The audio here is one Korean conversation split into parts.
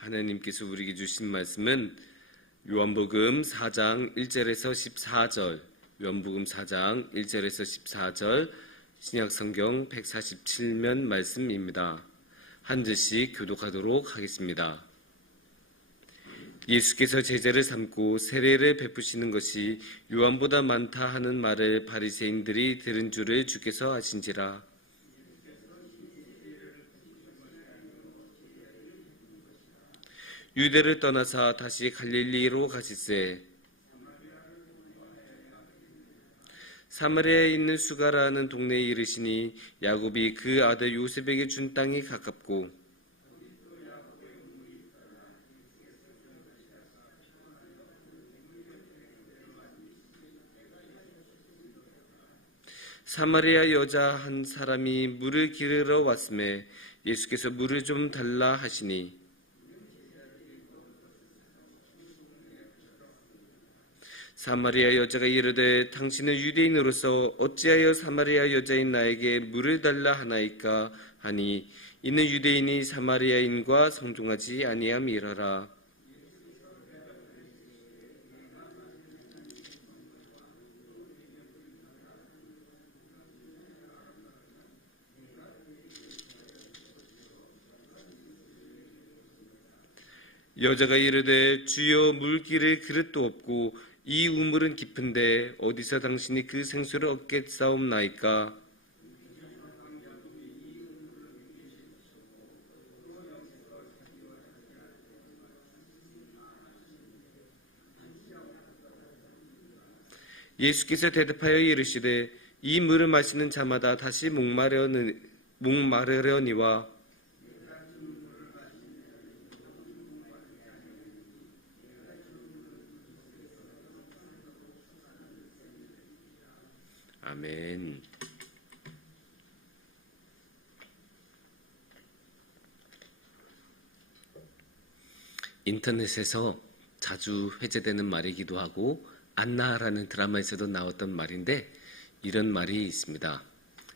하나님께서 우리에게 주신 말씀은 요한복음 4장 1절에서 14절, 요한복음 4장 1절에서 14절, 신약성경 147면 말씀입니다. 한 절씩 교독하도록 하겠습니다. 예수께서 제자를 삼고 세례를 베푸시는 것이 요한보다 많다 하는 말을 바리새인들이 들은 줄을 주께서 아신지라. 유대를 떠나사 다시 갈릴리로 가시세. 사마리아에 있는 수가라는 동네에 이르시니 야곱이 그 아들 요셉에게 준 땅이 가깝고 사마리아 여자 한 사람이 물을 기르러 왔음에 예수께서 물을 좀 달라 하시니 사마리아 여자가 이르되 당신은 유대인으로서 어찌하여 사마리아 여자인 나에게 물을 달라 하나이까 하니 이는 유대인이 사마리아인과 성종하지 아니함이러라. 여자가 이르되 주여 물 기를 그릇도 없고 이 우물은 깊은데 어디서 당신이 그 생수를 얻겠사옵나이까. 예수께서 대답하여 이르시되 이 물을 마시는 자마다 다시 목마르려니와 아멘. 인터넷에서 자주 회자되는 말이기도 하고 안나라는 드라마에서도 나왔던 말인데 이런 말이 있습니다.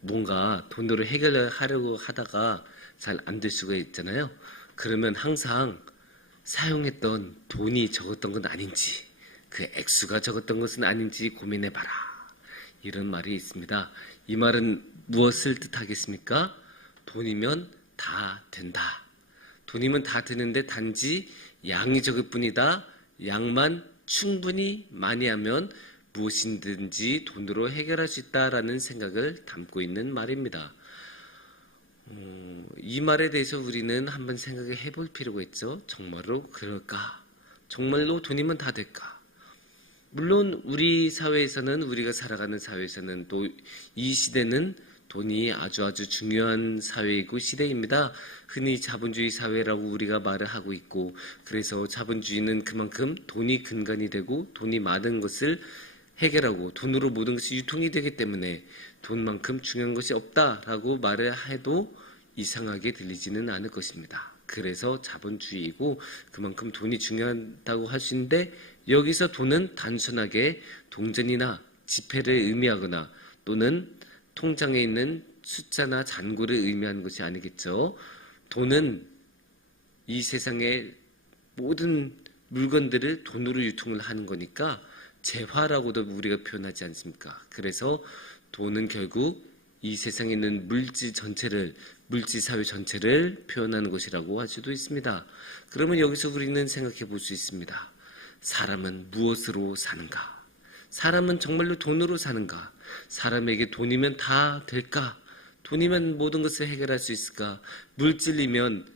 뭔가 돈으로 해결하려고 하다가 잘 안 될 수가 있잖아요. 그러면 항상 사용했던 돈이 적었던 건 아닌지 그 액수가 적었던 것은 아닌지 고민해봐라. 이런 말이 있습니다. 이 말은 무엇을 뜻하겠습니까? 돈이면 다 된다. 돈이면 다 되는데 단지 양이 적을 뿐이다. 양만 충분히 많이 하면 무엇이든지 돈으로 해결할 수 있다라는 생각을 담고 있는 말입니다. 이 말에 대해서 우리는 한번 생각해 볼 필요가 있죠. 정말로 그럴까? 정말로 돈이면 다 될까? 물론 우리 사회에서는 우리가 살아가는 사회에서는 또 이 시대는 돈이 아주 중요한 사회이고 시대입니다. 흔히 자본주의 사회라고 우리가 말을 하고 있고 그래서 자본주의는 그만큼 돈이 근간이 되고 돈이 많은 것을 해결하고 돈으로 모든 것이 유통이 되기 때문에 돈만큼 중요한 것이 없다라고 말을 해도 이상하게 들리지는 않을 것입니다. 그래서 자본주의이고 그만큼 돈이 중요하다고 할 수 있는데 여기서 돈은 단순하게 동전이나 지폐를 의미하거나 또는 통장에 있는 숫자나 잔고를 의미하는 것이 아니겠죠. 돈은 이 세상의 모든 물건들을 돈으로 유통을 하는 거니까 재화라고도 우리가 표현하지 않습니까? 그래서 돈은 결국 이 세상에 있는 물질 사회 전체를 표현하는 것이라고 할 수도 있습니다. 그러면 여기서 우리는 생각해 볼 수 있습니다. 사람은 무엇으로 사는가? 사람은 정말로 돈으로 사는가? 사람에게 돈이면 다 될까? 돈이면 모든 것을 해결할 수 있을까? 물질만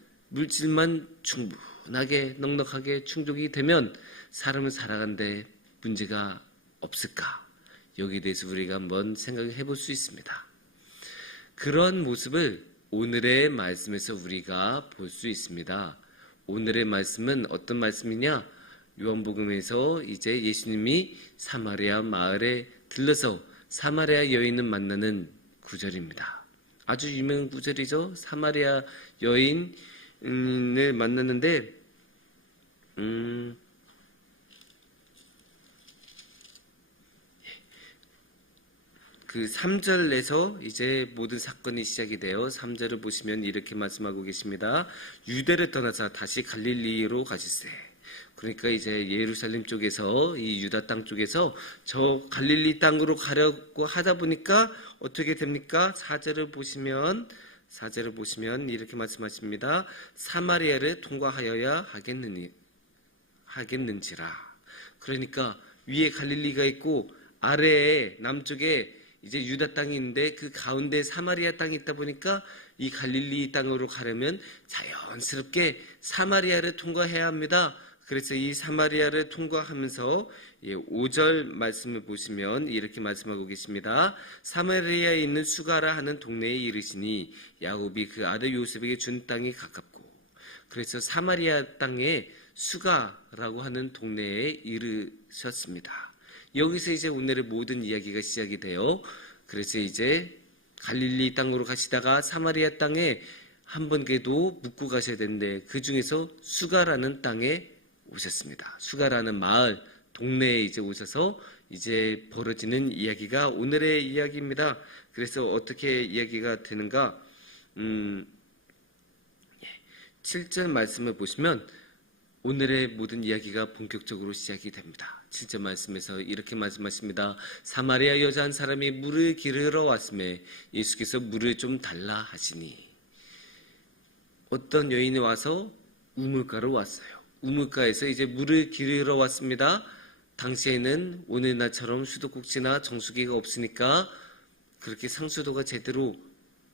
충분하게 넉넉하게 충족이 되면 사람은 살아가는데 문제가 없을까? 여기에 대해서 우리가 한번 생각해 볼 수 있습니다. 그런 모습을 오늘의 말씀에서 우리가 볼 수 있습니다. 오늘의 말씀은 어떤 말씀이냐? 요한복음에서 이제 예수님이 사마리아 마을에 들러서 사마리아 여인을 만나는 구절입니다. 아주 유명한 구절이죠. 사마리아 여인을 만났는데 그 3절에서 이제 모든 사건이 시작이 돼요. 3절을 보시면 이렇게 말씀하고 계십니다. 유대를 떠나서 다시 갈릴리로 가시세. 그러니까 이제 예루살렘 쪽에서 이 유다 땅 쪽에서 저 갈릴리 땅으로 가려고 하다 보니까 어떻게 됩니까? 4절을 보시면 이렇게 말씀하십니다. 사마리아를 통과하여야 하겠는지라. 그러니까 위에 갈릴리가 있고 아래에 남쪽에 이제 유다 땅이 있는데 그 가운데 사마리아 땅이 있다 보니까 이 갈릴리 땅으로 가려면 자연스럽게 사마리아를 통과해야 합니다. 그래서 이 사마리아를 통과하면서 5절 말씀을 보시면 이렇게 말씀하고 계십니다. 사마리아에 있는 수가라 하는 동네에 이르시니 야곱이 그 아들 요셉에게 준 땅이 가깝고, 그래서 사마리아 땅에 수가라고 하는 동네에 이르셨습니다. 여기서 이제 오늘의 모든 이야기가 시작이 돼요. 그래서 이제 갈릴리 땅으로 가시다가 사마리아 땅에 한 번께도 묵고 가셔야 되는데 그 중에서 수가라는 땅에 오셨습니다. 수가라는 마을, 동네에 이제 오셔서 이제 벌어지는 이야기가 오늘의 이야기입니다. 그래서 어떻게 이야기가 되는가? 7절 말씀을 보시면 오늘의 모든 이야기가 본격적으로 시작이 됩니다. 7절 말씀에서 이렇게 말씀하십니다. 사마리아 여자 한 사람이 물을 기르러 왔음에 예수께서 물을 좀 달라 하시니, 어떤 여인이 와서 우물가로 왔어요. 우물가에서 이제 물을 기르러 왔습니다. 당시에는 오늘날처럼 수도꼭지나 정수기가 없으니까 그렇게 상수도가 제대로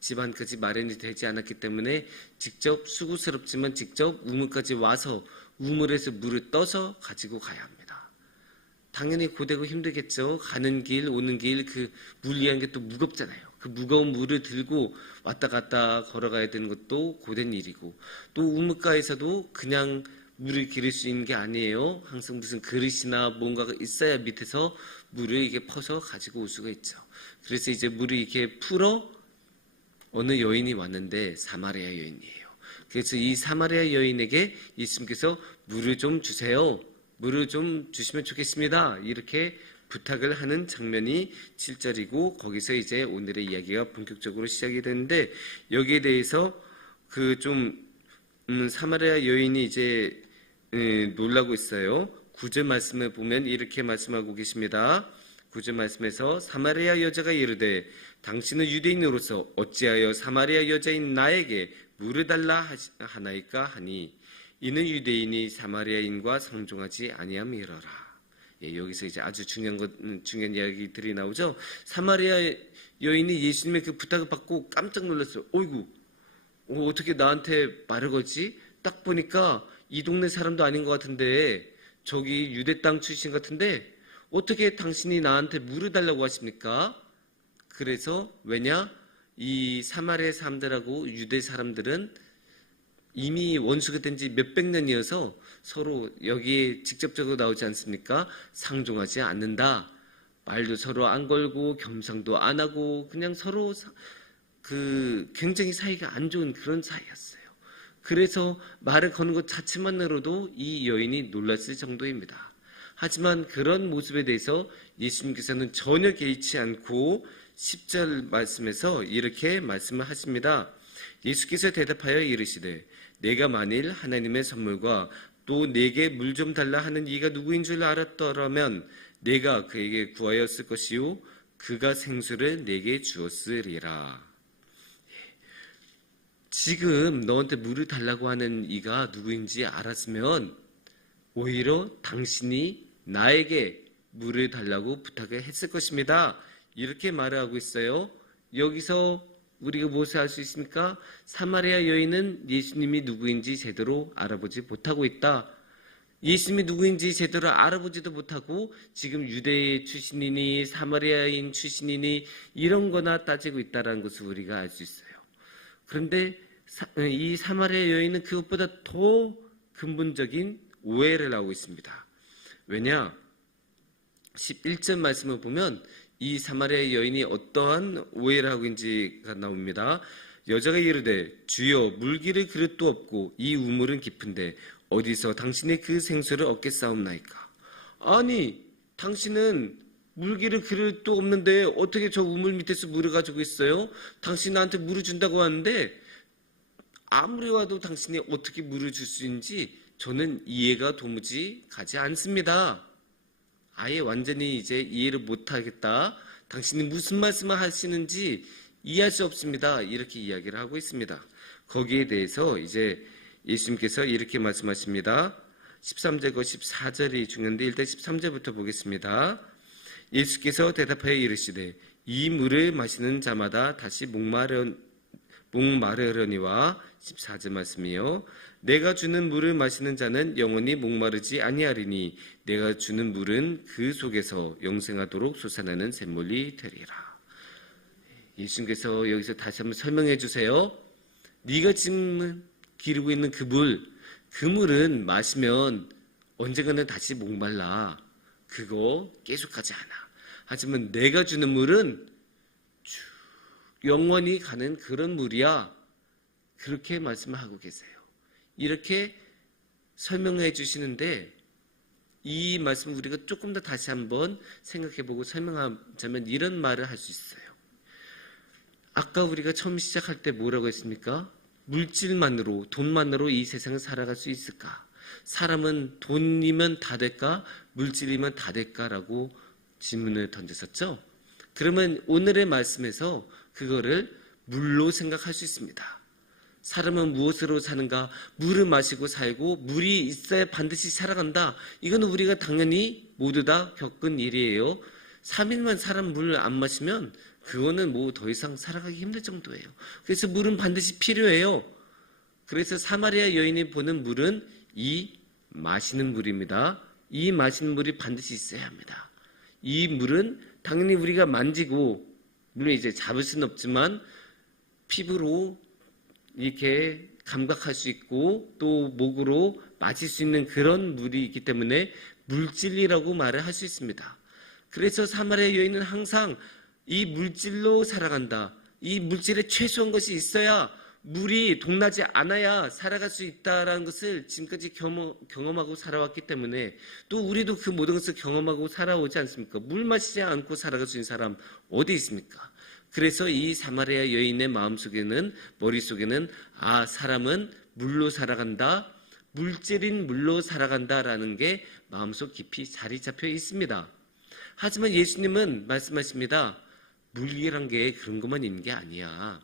집안까지 마련이 되지 않았기 때문에 직접 수고스럽지만 직접 우물까지 와서 우물에서 물을 떠서 가지고 가야 합니다. 당연히 고되고 힘들겠죠. 가는 길 오는 길 그 물리한 게 또 무겁잖아요. 그 무거운 물을 들고 왔다 갔다 걸어가야 되는 것도 고된 일이고, 또 우물가에서도 그냥 물을 기를 수 있는 게 아니에요. 항상 무슨 그릇이나 뭔가가 있어야 밑에서 물을 이게 퍼서 가지고 올 수가 있죠. 그래서 이제 물을 이렇게 풀어 어느 여인이 왔는데 사마리아 여인이에요. 그래서 이 사마리아 여인에게 예수님께서 물을 좀 주세요. 물을 좀 주시면 좋겠습니다. 이렇게 부탁을 하는 장면이 7절이고, 거기서 이제 오늘의 이야기가 본격적으로 시작이 되는데, 여기에 대해서 사마리아 여인이 이제 놀라고 있어요. 9절 말씀을 보면 이렇게 말씀하고 계십니다. 9절 말씀에서 사마리아 여자가 이르되 당신은 유대인으로서 어찌하여 사마리아 여자인 나에게 물을 달라 하나이까 하니, 이는 유대인이 사마리아인과 상종하지 아니함이러라. 여기서 이제 아주 중요한 이야기들이 나오죠. 사마리아 여인이 예수님의 그 부탁을 받고 깜짝 놀랐어요. 어이구, 어떻게 나한테 말을 걸지? 딱 보니까 이 동네 사람도 아닌 것 같은데, 저기 유대 땅 출신 같은데 어떻게 당신이 나한테 물을 달라고 하십니까? 그래서 왜냐? 이 사마리아 사람들하고 유대 사람들은 이미 원수가 된 지 몇백 년이어서 서로 여기에 직접적으로 나오지 않습니까? 상종하지 않는다. 말도 서로 안 걸고 겸상도 안 하고 그냥 서로 굉장히 사이가 안 좋은 그런 사이였어요. 그래서 말을 거는 것 자체만으로도 이 여인이 놀랐을 정도입니다. 하지만 그런 모습에 대해서 예수님께서는 전혀 개의치 않고 10절 말씀에서 이렇게 말씀을 하십니다. 예수께서 대답하여 이르시되 내가 만일 하나님의 선물과 또 내게 물 좀 달라 하는 이가 누구인 줄 알았더라면 내가 그에게 구하였을 것이요 그가 생수를 내게 주었으리라. 지금 너한테 물을 달라고 하는 이가 누구인지 알았으면 오히려 당신이 나에게 물을 달라고 부탁을 했을 것입니다. 이렇게 말을 하고 있어요. 여기서 우리가 무엇을 알 수 있습니까? 사마리아 여인은 예수님이 누구인지 제대로 알아보지 못하고 있다. 예수님이 누구인지 제대로 알아보지도 못하고 지금 유대 출신이니 사마리아인 출신이니 이런 거나 따지고 있다는 것을 우리가 알 수 있어요. 그런데 이 사마리아 여인은 그것보다 더 근본적인 오해를 하고 있습니다. 왜냐? 11절 말씀을 보면 이 사마리아 여인이 어떠한 오해를 하고 있는지가 나옵니다. 여자가 이르되 주여 물기를 그릇도 없고 이 우물은 깊은데 어디서 당신의 그 생수를 얻겠사옵나이까? 아니 당신은 물기를 그릇도 없는데 어떻게 저 우물 밑에서 물을 가지고 있어요? 당신 나한테 물을 준다고 하는데 아무리 와도 당신이 어떻게 물을 줄 수 있는지 저는 이해가 도무지 가지 않습니다. 아예 완전히 이제 이해를 못하겠다. 당신이 무슨 말씀을 하시는지 이해할 수 없습니다. 이렇게 이야기를 하고 있습니다. 거기에 대해서 이제 예수님께서 이렇게 말씀하십니다. 13절과 14절이 중요한데 일단 13절부터 보겠습니다. 예수께서 대답하여 이르시되 이 물을 마시는 자마다 다시 목마르려니와 14절 말씀이요. 내가 주는 물을 마시는 자는 영원히 목마르지 아니하리니 내가 주는 물은 그 속에서 영생하도록 솟아나는 샘물이 되리라. 예수님께서 여기서 다시 한번 설명해 주세요. 네가 지금 기르고 있는 그 물은 마시면 언젠가는 다시 목말라. 그거 계속하지 않아. 하지만 내가 주는 물은 쭉 영원히 가는 그런 물이야. 그렇게 말씀을 하고 계세요. 이렇게 설명해 주시는데 이 말씀을 우리가 조금 더 다시 한번 생각해보고 설명하자면 이런 말을 할 수 있어요. 아까 우리가 처음 시작할 때 뭐라고 했습니까? 물질만으로, 돈만으로 이 세상을 살아갈 수 있을까? 사람은 돈이면 다 될까? 물질이면 다 될까라고 질문을 던졌었죠? 그러면 오늘의 말씀에서 그거를 물로 생각할 수 있습니다. 사람은 무엇으로 사는가? 물을 마시고 살고 물이 있어야 반드시 살아간다. 이건 우리가 당연히 모두 다 겪은 일이에요. 3일만 사람 물 안 마시면 그거는 뭐 더 이상 살아가기 힘들 정도예요. 그래서 물은 반드시 필요해요. 그래서 사마리아 여인이 보는 물은 이 마시는 물입니다. 이 마시는 물이 반드시 있어야 합니다. 이 물은 당연히 우리가 만지고 물론 이제 잡을 수는 없지만 피부로 이렇게 감각할 수 있고 또 목으로 마실 수 있는 그런 물이 있기 때문에 물질이라고 말을 할 수 있습니다. 그래서 사마리아 여인은 항상 이 물질로 살아간다. 이 물질에 최소한 것이 있어야 물이 동나지 않아야 살아갈 수 있다라는 것을 지금까지 경험하고 살아왔기 때문에 또 우리도 그 모든 것을 경험하고 살아오지 않습니까? 물 마시지 않고 살아갈 수 있는 사람 어디 있습니까? 그래서 이 사마리아 여인의 마음속에는 머릿속에는 사람은 물로 살아간다. 물질인 물로 살아간다라는 게 마음속 깊이 자리 잡혀 있습니다. 하지만 예수님은 말씀하십니다. 물이란 게 그런 것만 있는 게 아니야.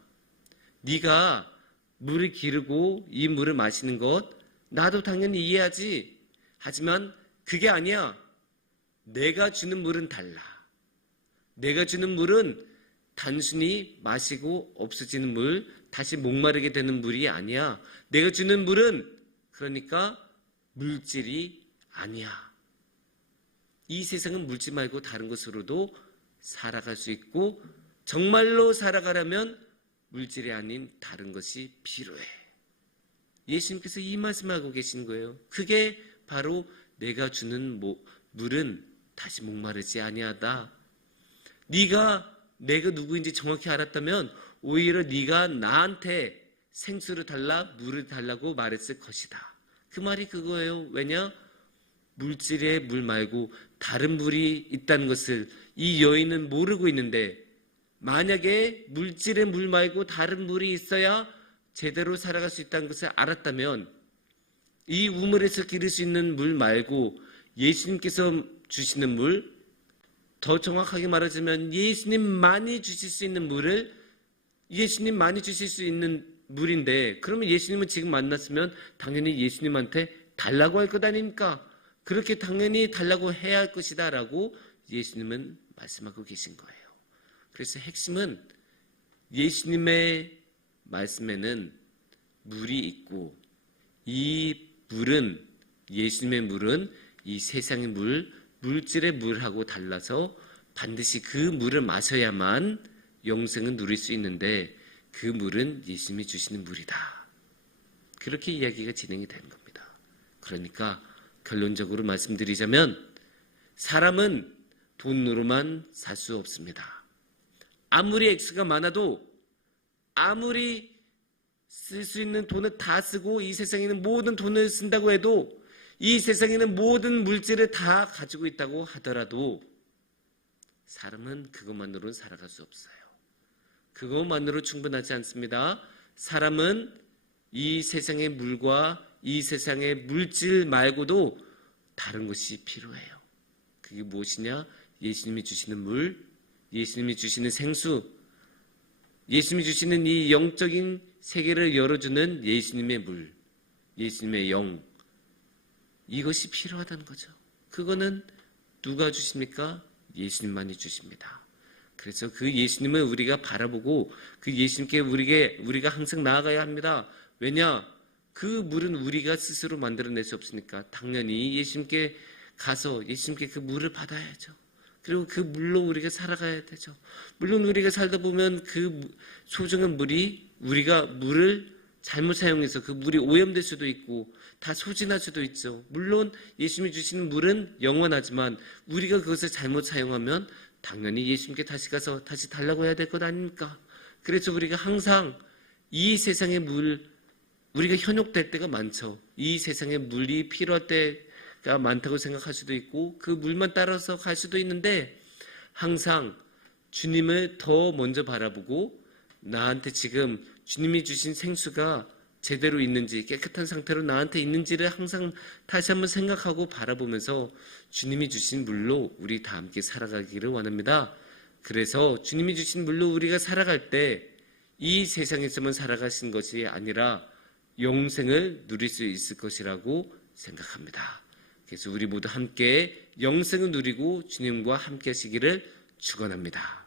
네가 물을 기르고 이 물을 마시는 것 나도 당연히 이해하지. 하지만 그게 아니야. 내가 주는 물은 달라. 내가 주는 물은 단순히 마시고 없어지는 물, 다시 목마르게 되는 물이 아니야. 내가 주는 물은 그러니까 물질이 아니야. 이 세상은 물질 말고 다른 것으로도 살아갈 수 있고 정말로 살아가려면 물질이 아닌 다른 것이 필요해. 예수님께서 이 말씀을 하고 계신 거예요. 그게 바로 내가 주는 물은 다시 목마르지 아니하다. 내가 누구인지 정확히 알았다면 오히려 네가 나한테 생수를 달라 물을 달라고 말했을 것이다. 그 말이 그거예요. 왜냐? 물질의 물 말고 다른 물이 있다는 것을 이 여인은 모르고 있는데 만약에 물질의 물 말고 다른 물이 있어야 제대로 살아갈 수 있다는 것을 알았다면 이 우물에서 기를 수 있는 물 말고 예수님께서 주시는 물, 더 정확하게 말하자면 예수님만이 주실 수 있는 물을 예수님만이 주실 수 있는 물인데 그러면 예수님은 지금 만났으면 당연히 예수님한테 달라고 할 것 아닙니까? 그렇게 당연히 달라고 해야 할 것이다 라고 예수님은 말씀하고 계신 거예요. 그래서 핵심은 예수님의 말씀에는 물이 있고 이 물은 예수님의 물은 이 세상의 물질의 물하고 달라서 반드시 그 물을 마셔야만 영생을 누릴 수 있는데 그 물은 예수님이 주시는 물이다. 그렇게 이야기가 진행이 되는 겁니다. 그러니까 결론적으로 말씀드리자면 사람은 돈으로만 살 수 없습니다. 아무리 액수가 많아도 아무리 쓸 수 있는 돈을 다 쓰고 이 세상에는 모든 돈을 쓴다고 해도 이 세상에는 모든 물질을 다 가지고 있다고 하더라도 사람은 그것만으로는 살아갈 수 없어요. 그것만으로 충분하지 않습니다. 사람은 이 세상의 물과 이 세상의 물질 말고도 다른 것이 필요해요. 그게 무엇이냐? 예수님이 주시는 물, 예수님이 주시는 생수, 예수님이 주시는 이 영적인 세계를 열어주는 예수님의 물, 예수님의 영, 이것이 필요하다는 거죠. 그거는 누가 주십니까? 예수님만이 주십니다. 그래서 그 예수님을 우리가 바라보고 그 예수님께 우리가 항상 나아가야 합니다. 왜냐? 그 물은 우리가 스스로 만들어낼 수 없으니까 당연히 예수님께 가서 예수님께 그 물을 받아야죠. 그리고 그 물로 우리가 살아가야 되죠. 물론 우리가 살다 보면 그 소중한 물이 우리가 물을 잘못 사용해서 그 물이 오염될 수도 있고 다 소진할 수도 있죠. 물론 예수님이 주시는 물은 영원하지만 우리가 그것을 잘못 사용하면 당연히 예수님께 다시 가서 다시 달라고 해야 될 것 아닙니까? 그래서 우리가 항상 이 세상의 물, 우리가 현혹될 때가 많죠. 이 세상에 물이 필요할 때가 많다고 생각할 수도 있고 그 물만 따라서 갈 수도 있는데 항상 주님을 더 먼저 바라보고 나한테 지금 주님이 주신 생수가 제대로 있는지 깨끗한 상태로 나한테 있는지를 항상 다시 한번 생각하고 바라보면서 주님이 주신 물로 우리 다 함께 살아가기를 원합니다. 그래서 주님이 주신 물로 우리가 살아갈 때 이 세상에서만 살아가신 것이 아니라 영생을 누릴 수 있을 것이라고 생각합니다. 그래서 우리 모두 함께 영생을 누리고 주님과 함께 하시기를 축원합니다.